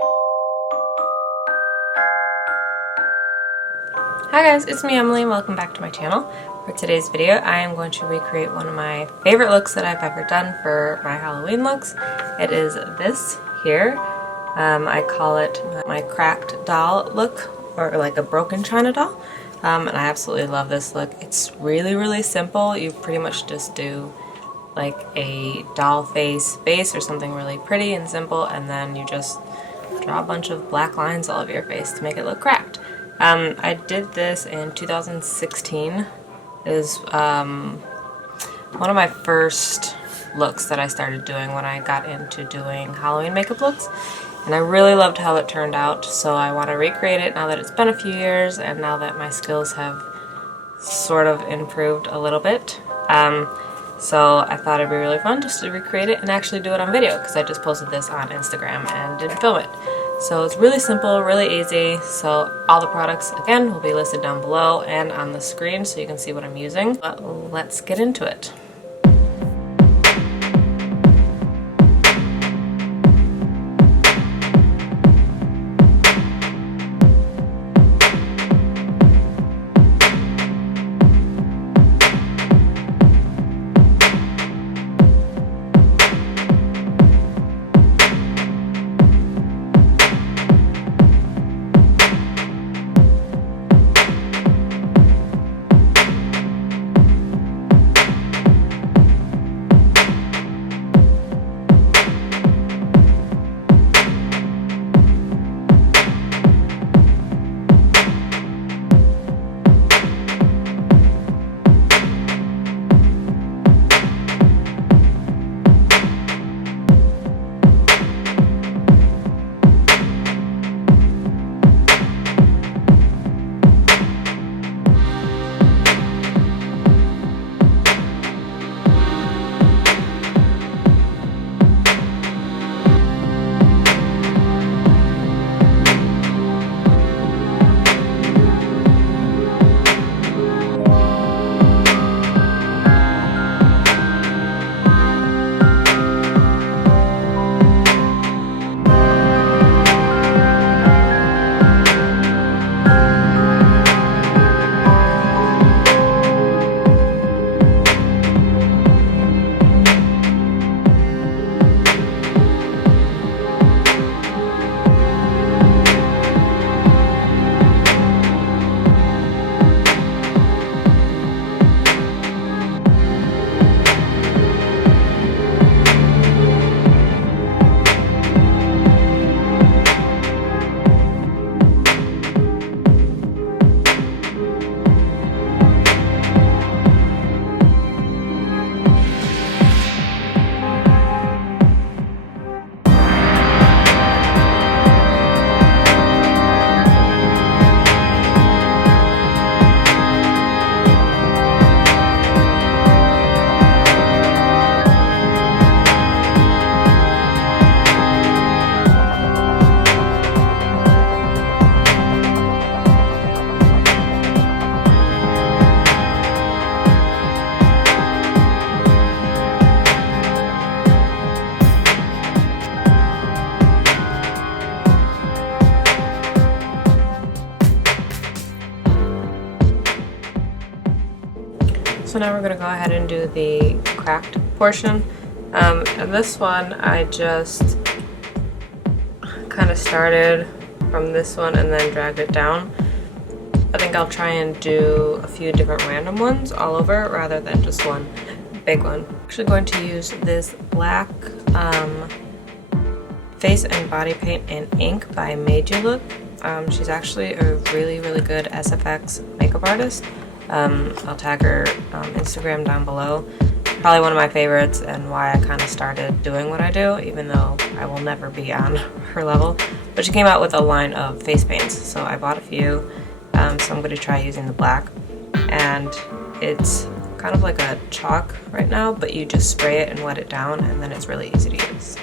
Hi guys, it's me Emily and welcome back to my channel. For today's video I am going to recreate one of my favorite looks that I've ever done for my Halloween looks. It is this here. I call it my cracked doll look, or like a broken china doll. And I absolutely love this look. It's really simple. You pretty much just do like a doll face base or something really pretty and simple, and then you just draw a bunch of black lines all over your face to make it look cracked. I did this in 2016. It was one of my first looks that I started doing when I got into doing Halloween makeup looks, and I really loved how it turned out, so I want to recreate it now that it's been a few years and now that my skills have sort of improved a little bit. So I thought it'd be really fun just to recreate it and actually do it on video, because I just posted this on Instagram and didn't film it. So it's really simple, really easy. So all the products, again, will be listed down below and on the screen so you can see what I'm using. But let's get into it. So now we're going to go ahead and do the cracked portion. And this one I just kind of started from this one and then dragged it down. I think I'll try and do a few different random ones all over rather than just one big one. I'm actually going to use this black face and body paint in ink by MADEYEWLOOK. She's actually a really good SFX makeup artist. I'll tag her Instagram down below. Probably one of my favorites and why I kind of started doing what I do, even though I will never be on her level. But she came out with a line of face paints, so I bought a few. So I'm going to try using the black. And it's kind of like a chalk right now, but you just spray it and wet it down, and then it's really easy to use.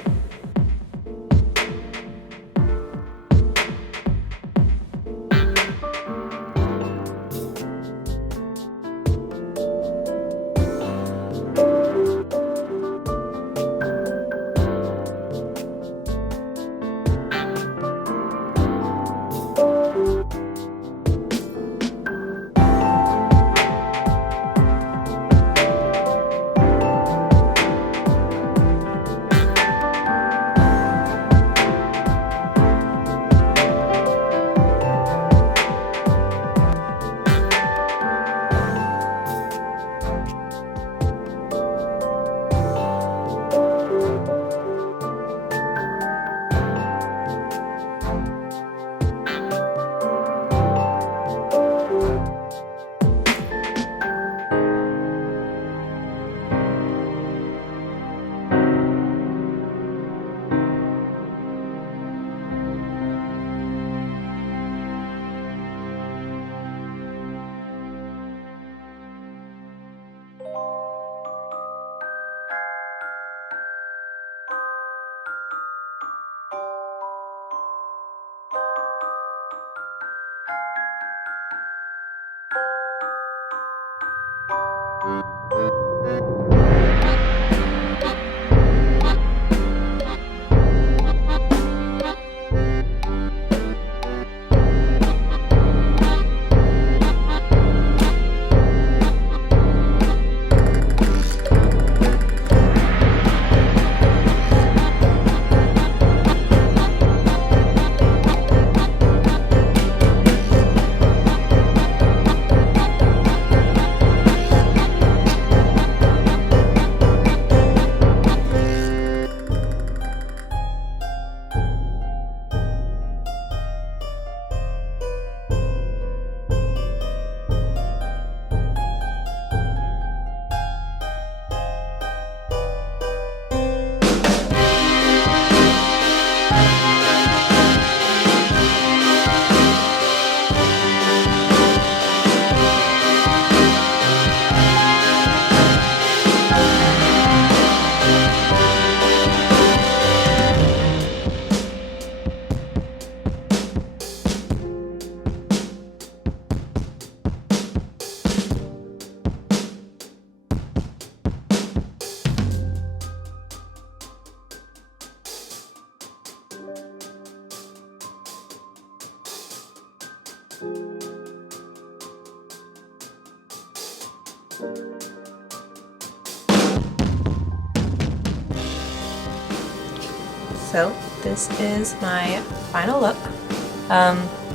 So this is my final look.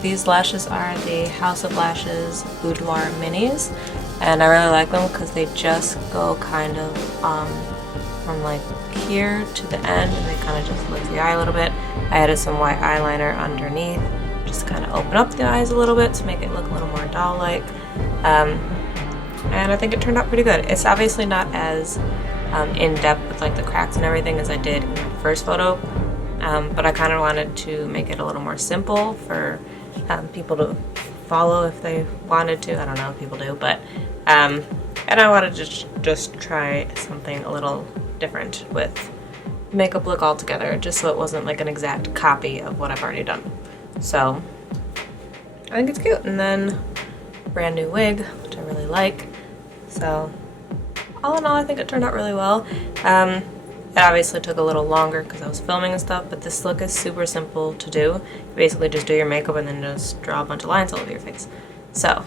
These lashes are the House of Lashes Boudoir Minis, and I really like them because they just go kind of from like here to the end, and they kind of just lift the eye a little bit. I added some white eyeliner underneath just to kind of open up the eyes a little bit to make it look a little more doll-like, and I think it turned out pretty good. It's obviously not as in-depth with like the cracks and everything as I did in the first photo, but I kind of wanted to make it a little more simple for people to follow if they wanted to. I don't know if people do, but and I wanted to just try something a little different with makeup look altogether, just so it wasn't like an exact copy of what I've already done. So I think it's cute. And then brand new wig, which I really like. So all in all, I think it turned out really well. It obviously took a little longer because I was filming and stuff, but this look is super simple to do. You basically just do your makeup and then just draw a bunch of lines all over your face. So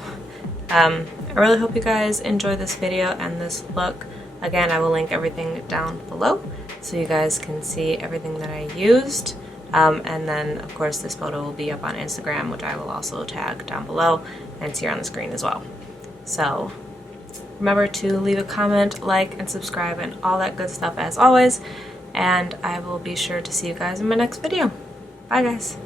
I really hope you guys enjoyed this video and this look. Again, I will link everything down below so you guys can see everything that I used. And then, of course, this photo will be up on Instagram, which I will also tag down below, and it's here on the screen as well. So remember to leave a comment, like, and subscribe, and all that good stuff as always. And I will be sure to see you guys in my next video. Bye, guys.